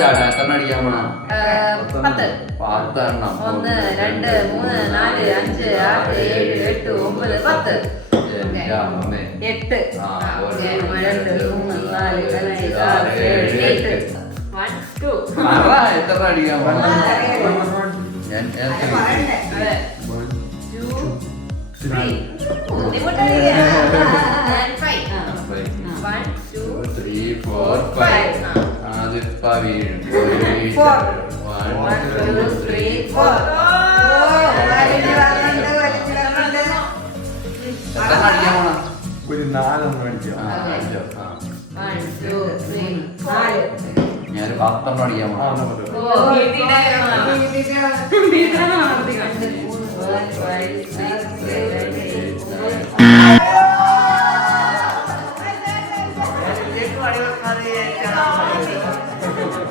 എത്രണ്ണടിക്കാമോ? 10. 10 എണ്ണം. 1 2 3 4 5 6 7 8 9 10. 8. 2 3 4 5 6 7 8. 1 2. എത്ര അടിക്കാമോ? ഞാൻ 2 3. 1 2 3 4 5. അതിപ്പോ വീഴും. 1 2 3 4. എത്ര അടിക്കാമോ? ഒരു 4 അടിക്കാം. 1 2 3 4. ഞാൻ 10 അടിക്കാമോ? 5 6 7 8